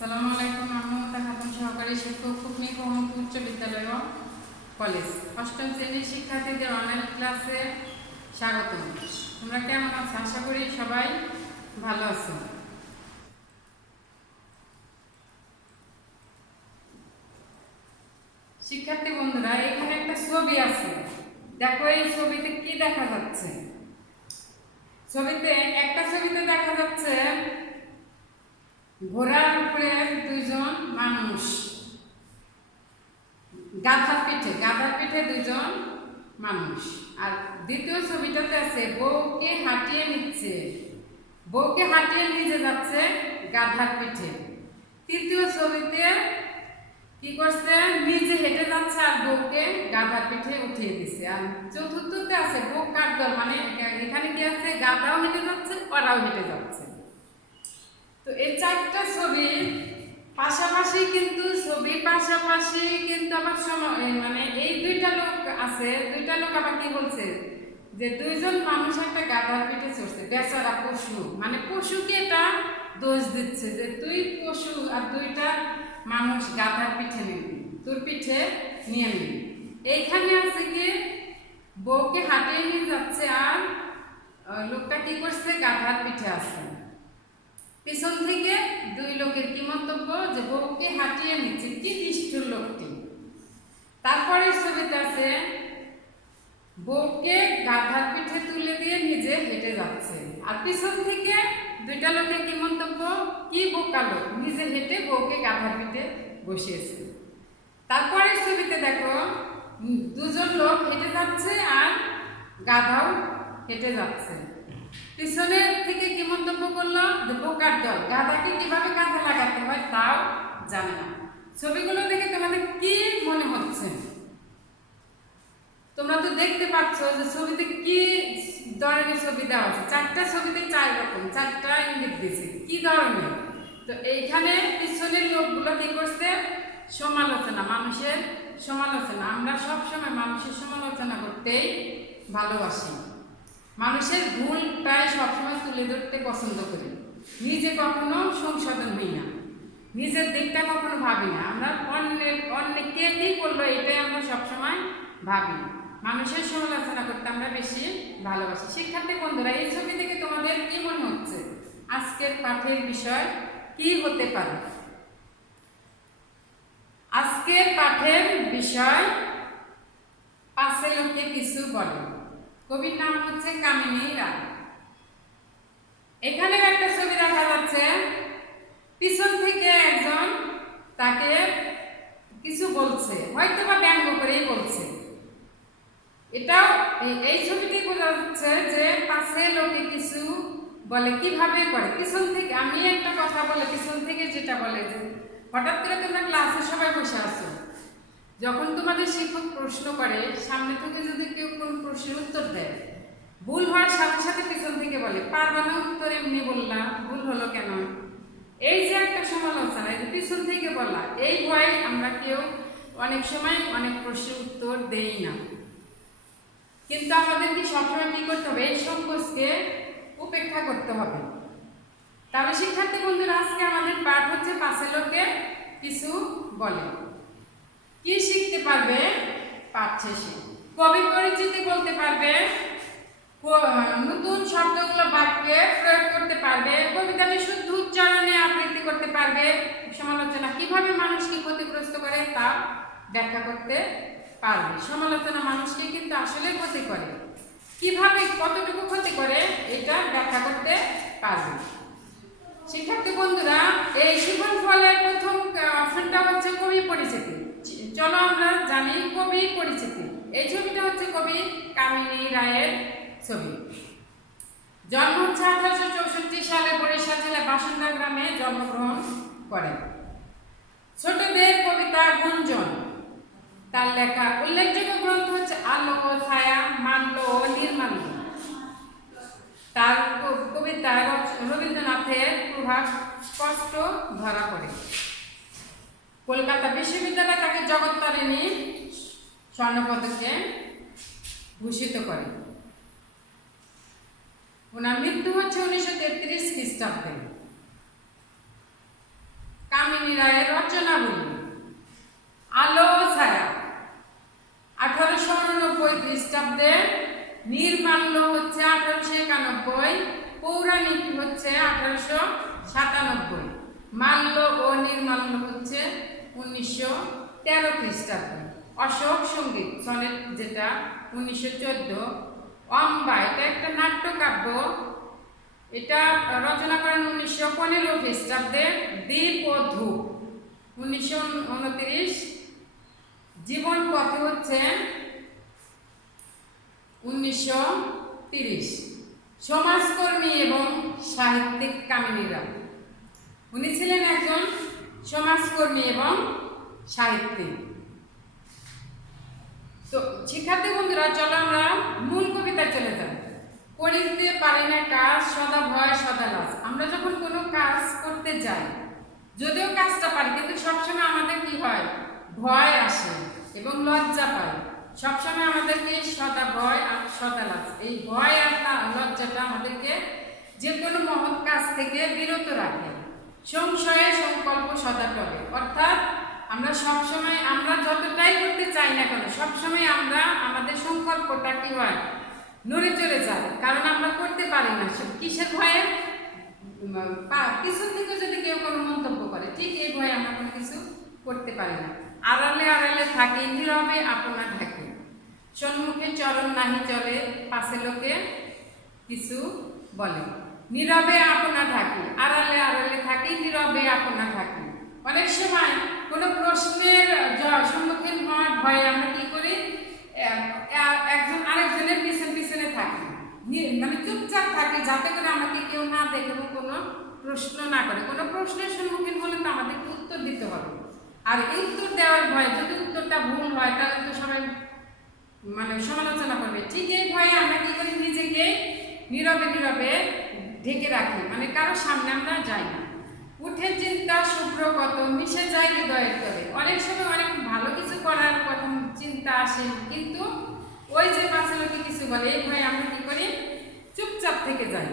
আসসালামু আলাইকুম। আমি মমতা খাতুন, সহকারী শিক্ষক, কুকনি মোহাম্মদপুর উচ্চ বিদ্যালয় ও কলেজ অষ্টম শ্রেণীর শিক্ষার্থীদের অনলাইন ক্লাসে স্বাগতম। তোমরা কেমন আছো? আশা করি সবাই ভালো আছো। শিক্ষার্থী বন্ধুরা, এখানে একটা ছবি আছে, দেখো এই ছবিতে কি দেখা যাচ্ছে? একটা ছবিতে দেখা যাচ্ছে ঘোড়ার উপরে দুইজন মানুষ, গাধার পিঠে দুইজন মানুষ। আর দ্বিতীয় ছবিটাতে আছে বউকে হাঁটিয়ে নিয়ে যাচ্ছে গাধার পিঠে। তৃতীয় ছবিতে কি করছে, নিজে হেঁটে যাচ্ছে আর বউকে গাধার পিঠে উঠিয়ে দিচ্ছে। আর চতুর্থতে আছে বোকার দল, মানে এখানে কি আছে, গাধাও হেঁটে যাচ্ছে, ওরাও হেঁটে যাচ্ছে। তো এই চারটা ছবি পাশাপাশি কিন্তু আবার মানে এই দুইটা লোক আবার কি বলছে যে দুইজন মানুষ একটা গাধার পিঠে চড়ছে, বেচারা পশু, মানে পশুকে এটা দোষ দিচ্ছে যে তুই পশু আর দুইটা মানুষ গাধার পিঠে নিবি, তোর পিঠে নিয়ে নিবি। এইখানে আছে কি বউকে হাঁটিয়ে নিয়ে যাচ্ছে আর লোকটা কি করছে, গাধার পিঠে আছে। পিছন থেকে দুই লোকের কি মন্তব্য, যে বউকে হাঁটিয়ে নিচ্ছে, কি নিষ্ঠুর লোকটি। তারপরের ছবিতে আছে বউকে গাধার পিঠে তুলে দিয়ে নিজে হেঁটে যাচ্ছে। আর পিছন থেকে দুইটা লোকের কি মন্তব্য, কি বোকা লোক, নিজে হেঁটে বউকে গাধার পিঠে বসিয়েছে। তারপরের ছবিতে দেখো দুজন লোক হেঁটে যাচ্ছে আর গাধাও হেঁটে যাচ্ছে। পিছনের থেকে কি মন্তব্য করলো, যে বোকার দল, গাধাকে কিভাবে কাঁধে লাগাতে হয় তাও জানে না। ছবিগুলো দেখে তোমাদের কি মনে হচ্ছে? তোমরা তো দেখতে পাচ্ছ যে ছবিতে কি ধরনের ছবি দেওয়া আছে। চারটা ছবিতে চারটা ইঙ্গিত দিয়েছে, কি ধরনের। তো এইখানে পিছনের লোকগুলো কি করছে, মানুষের সমালোচনা। আমরা সবসময় মানুষের সমালোচনা করতেই ভালোবাসি, মানুষের ভুলটাই সবসময় তুলে ধরতে পছন্দ করি। নিজে কখনো সংশোধন হই না, নিজের দিকটা কখনো ভাবি না। আমরা অন্যের কে কি করলো এটাই আমরা সবসময় ভাবি। মানুষের সমালোচনা করতে আমরা বেশি ভালোবাসি। শিক্ষার্থী বন্ধুরা, এই ছবি থেকে তোমাদের কি মনে হচ্ছে আজকের পাঠের বিষয় কি হতে পারে? আজকের পাঠের বিষয় পাশে লোকে কিছু বলে। কবির নাম হচ্ছে কামিনী রায়। এখানে একটা ছবি দেখা যাচ্ছে, পিছন থেকে একজন তাকে কিছু বলছে, হয়তো বা ব্যঙ্গ করেই বলছে। এটাও এই ছবিটি বোঝা যাচ্ছে যে পাশে লোকে কিছু বলে, কিভাবে করে পিছন থেকে। আমি একটা কথা বলে পিছন থেকে যেটা বলে, যে হঠাৎ করে তোমরা ক্লাসে সবাই বসে আছো, যখন তোমাদের শিক্ষক প্রশ্ন করে, সামনে থেকে যদি কেউ কোন প্রশ্নের উত্তর দেয়, ভুল হওয়ার সাথে সাথে পিছন থেকে বলে, পারবা না উত্তর, এমনি বললাম, ভুল হলো কেন। এই যে একটা সমালোচনা, এই যে পিছন থেকে বলা, এই ভয়ে আমরা কেউ অনেক সময় অনেক প্রশ্নের উত্তর দেই না। কিন্তু আমাদের কি সবসময় কি করতে হবে, এই সংকোচকে উপেক্ষা করতে হবে। তবে শিক্ষার্থী বন্ধুরা, আজকে আমাদের পাঠ হচ্ছে পাশে লোকে কিছু বলে। কি শিখতে পারবে পাঠ শেষে? কবি পরিচিতি বলতে পারবে, নতুন শব্দগুলো বাক্যে প্রয়োগ করতে পারবে, কবিতাটি শুদ্ধ উচ্চারণে আবৃত্তি করতে পারবে, সমালোচনা কিভাবে মানুষকে ক্ষতিগ্রস্ত করে তা ব্যাখ্যা করতে পারবে। সমালোচনা মানুষকে কিন্তু আসলে ক্ষতি করে, কিভাবে কতটুকু ক্ষতি করে এটা ব্যাখ্যা করতে পারবে। শিক্ষার্থী বন্ধুরা, এই শিখন ফলের প্রথম অপশনটা হচ্ছে কবি পরিচিতি। চলো আমরা জানি কবি পরিচিতি। এই ছবিটা হচ্ছে কবি কামিনী রায়ের ছবি। জন্ম হচ্ছে 1864 সালে বরিশাল জেলার বাসিন্দা গ্রামে জন্মগ্রহণ করেন। ছোটদের কবিতা গুঞ্জন তার লেখা। উল্লেখযোগ্য গ্রন্থ হচ্ছে আলো, ছায়া, মাল্য ও নির্মাল্য। তার কবিতায় রবীন্দ্রনাথের প্রভাব স্পষ্ট ধরা পড়ে। কলকাতা বিশ্ববিদ্যালয় তাকে জগত্তারিণী স্বর্ণপদকে ভূষিত করে। ওনার মৃত্যু হচ্ছে 1933 খ্রিস্টাব্দে। কামিনী কামিনী রায়ের রচনাবলী। আলো ও ছায়া 1889 খ্রিস্টাব্দে, নির্মাল্য হচ্ছে 1891, পৌরাণিক হচ্ছে 1897, মাল্য ও নির্মাল্য হচ্ছে 1913 খ্রিস্টাব্দে। অশোক সঙ্গীত সনেট যেটা 1914, অম্বা এটা একটা নাট্যকাব্য, এটা রচনা করেন 1915 খ্রিস্টাব্দে। দ্বীপ ও ধূপ 1929, জীবন পথে হচ্ছে 1930। সমাজকর্মী এবং সাহিত্যিক কামিনী রায়, উনি ছিলেন একজন সমাজকর্মী এবং সাহিত্যিক। তো শিক্ষার্থী বন্ধুরা, চলো আমরা মূল কবিতায় চলে যাই। করিতে পারি না কাজ, সদা ভয় সদা লাজ। আমরা যখন কোনো কাজ করতে যাই, যদিও কাজটা পারি, কিন্তু সবসময় আমাদের কি হয়, ভয় আসে এবং লজ্জা পাই। সবসময় আমাদেরকে সদা ভয় আর সদা লাজ, এই ভয় আর লজ্জাটা আমাদেরকে যে কোনো মহৎ কাজ থেকে বিরত রাখে। সংশয়ে সংকল্প সদা টলে, অর্থাৎ আমরা সবসময়, আমরা যতটাই করতে চাই না কেন, সবসময় আমরা আমাদের সংকল্পটা কি হয়, নড়ে চড়ে যায়, কারণ আমরা করতে পারি না। কিসের ভয়ে? কিছু থেকে যদি কেউ কোনো মন্তব্য করে, ঠিক এই ভয়ে আমরা কোনো কিছু করতে পারি না। আড়ালে আড়ালে থাকি, নীরবে আপনা ঢাকি, সম্মুখে চরণ নাহি চলে, পাশে লোকে কিছু বলে। নীরবে আপনা ঢাকি, আড়ালে আড়ালে থাকি, নীরবে আপনা ঢাকি। অনেক সময় কোনো প্রশ্নের সম্মুখীন হওয়ার ভয়ে আমরা কি করি, একজন আরেকজনের পিছনে পিছনে থাকি, মানে চুপচাপ থাকি, যাতে করে আমাকে কেউ না দেখে এবং কোনো প্রশ্ন না করে। কোনো প্রশ্নের সম্মুখীন হলে তো আমাদেরকে উত্তর দিতে হবে, আর এই উত্তর দেওয়ার ভয়, যদি উত্তরটা ভুল হয় তাহলে তো সবাই মানে সমালোচনা করবে। ঠিক এই ভয়ে আমরা কি করি, নিজেকে নীরবে নীরবে ঢেকে রাখি, মানে কারোর সামনে আমরা যাই না। উঠে চিন্তা শুভ্র কত, মিশে যায় হৃদয়ের তরে। অনেক সময় অনেক ভালো কিছু করার কথা চিন্তা আসে, কিন্তু ওই যে পাশে লোকে কিছু বলে, এই ভয়ে আমরা কি করি, চুপচাপ থেকে যাই।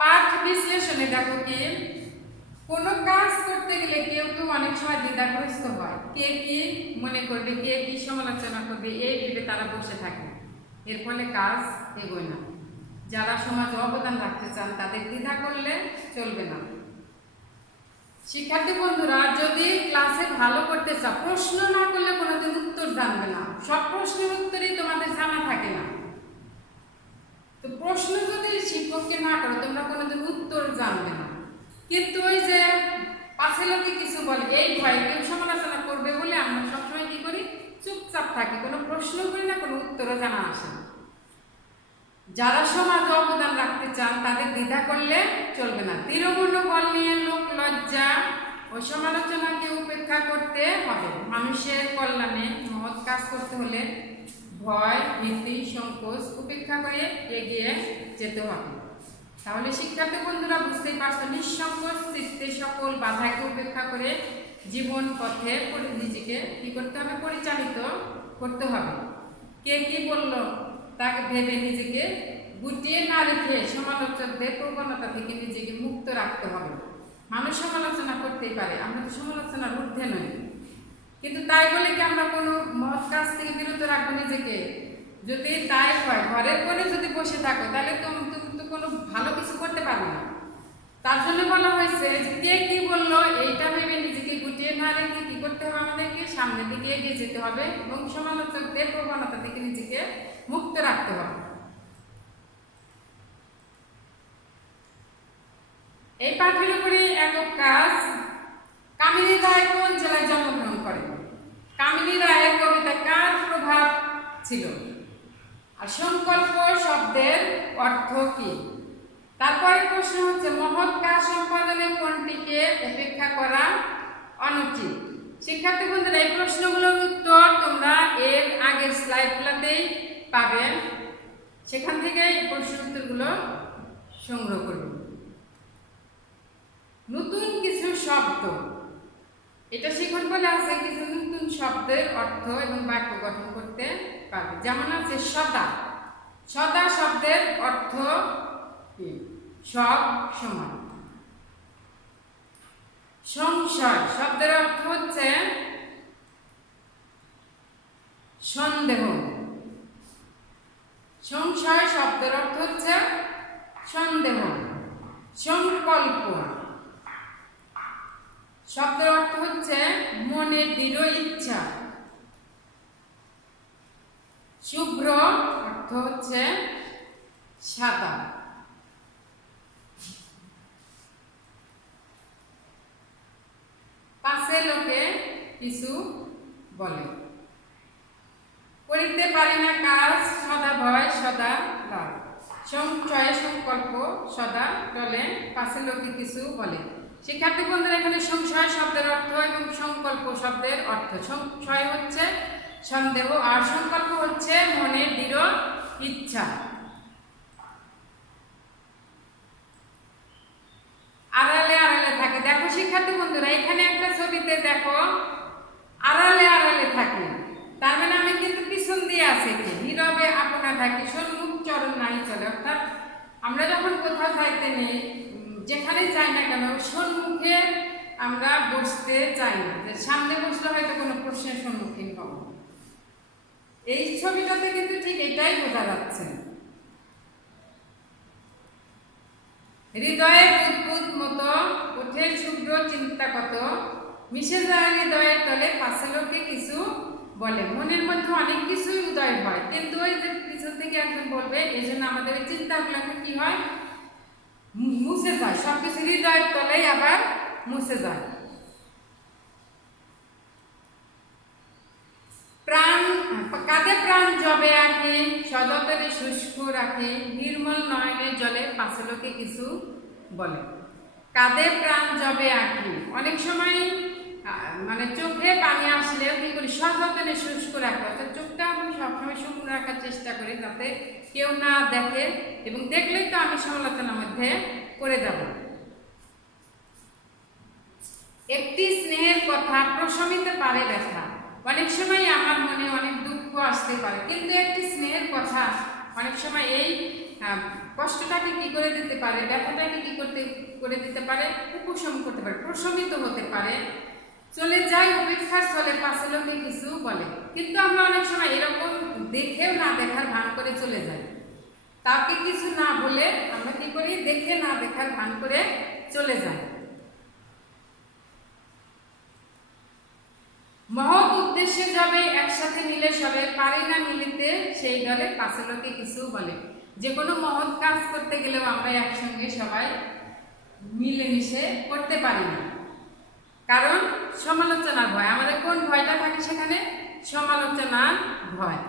পাঠ বিশ্লেষণে দেখো কি, কোনো কাজ করতে গেলে কেউ কেউ অনেক সময় দ্বিধাগ্রস্ত হয়, কে কি মনে করবে, কে কি সমালোচনা করবে, এই ভেবে তারা বসে থাকে। এর ফলে কাজ এগোয় না। যারা সমাজে অবদান রাখতে চান তাদের দ্বিধা করলে চলবে না। শিক্ষার্থী বন্ধুরা, যদি ক্লাসে ভালো করতে চাও, প্রশ্ন না করলে কোনোদিন উত্তর জানবে না। সব প্রশ্নের উত্তরই তোমাদের জানা থাকে না। তো প্রশ্ন যদি শিক্ষককে না করো, তোমরা কোনোদিন উত্তর জানবে না। কিন্তু ওই যে পাশে লোকে কিছু বলে, এই ভয় কেউ সমালোচনা করবে বলে আমরা সবসময় কি করি, চুপচাপ থাকি, কোনো প্রশ্ন করি না, কোনো উত্তরও জানা আসে না। যারা সমাজে অবদান রাখতে চান তাদের দ্বিধা করলে চলবে না। দৃঢ়মনোবল নিয়ে লোক লজ্জা ও সমালোচনাকে উপেক্ষা করতে হবে। মানুষের কল্যাণে মহৎ কাজ করতে হলে ভয়, ভীতি, সংকোচ উপেক্ষা করে এগিয়ে যেতে হবে। তাহলে শিক্ষার্থী বন্ধুরা, বুঝতেই পারছো, নিঃসংকোচ চিত্তে সকল বাধাকে উপেক্ষা করে জীবন পথে নিজেকে কি করতে হবে, পরিচালিত করতে হবে। কে কি বলল তাকে ভেবে নিজেকে গুটিয়ে না রেখে সমালোচকদের প্রবণতা থেকে নিজেকে মুক্ত রাখতে হবে। মানুষ সমালোচনা করতেই পারে, আমরা তো সমালোচনার ঊর্ধ্বে নই, কিন্তু তাই বলে কি আমরা কোনো মহৎ কাজ থেকে বিরত রাখবো নিজেকে? যদি তাই হয়, ঘরের কোণে যদি বসে থাকো, তাহলে তুমি তো কোনো ভালো কিছু করতে পারবে না। তার জন্য বলা হয়েছে যে কে কি বললো এইটা ভেবে নিজেকে গুটিয়ে না রেখে কি করতে হবে, আমাদেরকে সামনের দিকে এগিয়ে যেতে হবে এবং সমালোচকদের প্রবণতা থেকে নিজেকে মুক্ত রাখতে হবে। এই পাঠের উপরে একক কাজ, কামিনী রায় কোন জেলায় জন্মগ্রহণ করেন? কামিনী রায়ের কবিতা কার প্রভাব ছিল? আর সংকল্প শব্দের অর্থ কি? তারপরে প্রশ্ন হচ্ছে, মহৎ কাজ সম্পাদনে কোনটিকে উপেক্ষা করা অনুচিত? শিক্ষার্থী বন্ধুরা, এই প্রশ্নগুলোর উত্তর তোমরা এর আগের স্লাইডগুলোতেই পাবেন, সেখান থেকে এই প্রশ্ন উত্তরগুলো সংগ্রহ করবে। নতুন কিছু শব্দ, এটা শিখন বলে আছে, কিছু নতুন শব্দের অর্থ এবং বাক্য গঠন করতে পারবে। যেমন আছে সদা। সদা শব্দের অর্থ কি? সব সময়। সংশয় শব্দের অর্থ হচ্ছে সন্দেহ। সংশয় শব্দের অর্থ হচ্ছে সন্দেহ। সংকল্প শব্দের অর্থ হচ্ছে মনের দৃঢ় ইচ্ছা। শুভ্র অর্থ হচ্ছে সাদা। পাছে লোকে কিছু বলে। করিতে পারি না কাজ সদা ভয় সদা লাভ। সংশয় সংকল্প সদা টলে পাছে লোকে কিছু বলে। শিক্ষার্থী বন্ধুরা, এখানে সংশয় শব্দের অর্থ এবং সংকল্প শব্দের অর্থ। সংশয় হচ্ছে সন্দেহ আর সংকল্প হচ্ছে মনের দৃঢ় ইচ্ছা। আড়ালে আড়ালে থাকে। দেখো শিক্ষার্থী বন্ধুরা, এখানে একটা ছবিতে দেখো আড়ালে আড়ালে থাকে, তার মানে আমি কিন্তু পিছন দিয়ে আছে কি নীরবে আপনা থাকি সম্মুখ চরণ নাই চলে। অর্থাৎ আমরা যখন কোথাও যাইতে নেই, যেখানে যাই না কেন সম্মুখে আমরা বসতে চাই না, যে সামনে বসলে হয়তো কোনো প্রশ্নের সম্মুখীন হব। এই ছবিটাতে কিন্তু ঠিক এটাই বোঝা যাচ্ছে। হৃদয়ের উদ্ভুত মতো ওঠে শুভ্র চিন্তা কত, মিশে যায় হৃদয়ের তলে পাছে লোকে কিছু বলে। মনের মধ্যে অনেক কিছুই উদয় হয়, কিন্তু ওই যে পিছন থেকে একজন বলবে, এই জন্য আমাদের এই চিন্তাগুলোকে কি হয় মুছে যায়। সবকিছু হৃদয়ের তলেই আবার মুছে যায়। প্রাণ কাঁধে প্রাণ জবে আঁকে সযতনে শুষ্ক রাখে, নির্মল নয়নে জলে পাছে লোকে কিছু বলে। কাঁধে প্রাণ জবে আঁকি, অনেক সময় মানে চোখে পানি আসলেও কি করি সযতনে শুষ্ক রাখি, অর্থাৎ চোখটা আমি সবসময় শুকনো রাখার চেষ্টা করি যাতে কেউ না দেখে, এবং দেখলেই তো আমি সমালোচনার মধ্যে পড়ে যাব। একটি স্নেহের কথা প্রশমিতে পারে ব্যথা। অনেক সময় আমার মনে অনেক দুঃখ আসতে পারে, কিন্তু একটি স্নেহের কথা অনেক সময় এই কষ্টটাকে কি করে দিতে পারে, ব্যথাটাকে কি করে দিতে পারে, উপশম করতে পারে, প্রশমিত হতে পারে। চলে যায় উপেক্ষার চলে পাছে লোকে কিছু বলে। কিন্তু আমরা অনেক সময় এরকম দেখেও না দেখার ভান করে চলে যাই, তাকে কিছু না বলে আমরা কি করি দেখে না দেখার ভান করে চলে যাই। মহৎ উদ্দেশ্যে যাবে একসাথে মিলে সবে, পারে না মিলিতে সেই দলে পাছে লোকে কিছু বলে। যে কোনো মহৎ কাজ করতে গেলেও আমরা একসঙ্গে সবাই মিলেমিশে করতে পারি না, কারণ সমালোচনার ভয়। আমাদের কোন ভয়টা থাকে সেখানে? সমালোচনার ভয়।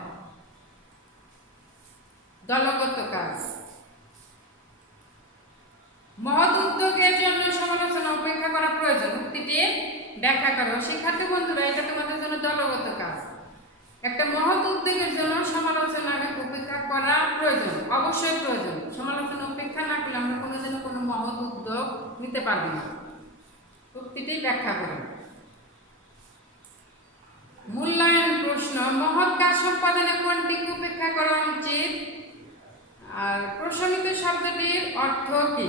দলগত কাজ। মহৎ উদ্যোগের জন্য সমালোচনা উপেক্ষা করা প্রয়োজন। উক্তিটি ব্যাখ্যা করো। শিক্ষার্থী বন্ধুরা, এটা তোমাদের জন্য দলগত কাজ। একটা মহৎ উদ্যোগের জন্য সমালোচনা উপেক্ষা করা প্রয়োজন, অবশ্যই প্রয়োজন। সমালোচনা উপেক্ষা না করলে আমরা কোনোদিনও কোনো মহৎ উদ্যোগ নিতে পারবো না। উক্তিটি ব্যাখ্যা করো। মূল্যায়ন প্রশ্ন। মহৎ কাজ সম্পাদনে কোনটিকে উপেক্ষা করা উচিত? আর প্রশমিত শব্দটির অর্থ কি?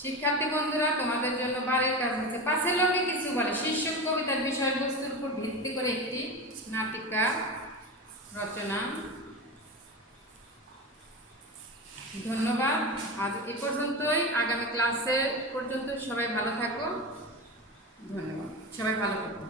শিক্ষার্থী বন্ধুরা, তোমাদের জন্য বাড়ির কাজ হচ্ছে পাছে লোকে কিছু বলে। শীর্ষক কবিতার বিষয়বস্তুর উপর ভিত্তি করে একটি নাটিকা রচনা। ধন্যবাদ। আজ এ পর্যন্তই। আগামী ক্লাসে পর্যন্ত সবাই ভালো থাকো। ধন্যবাদ। সবাই ভালো থাকো।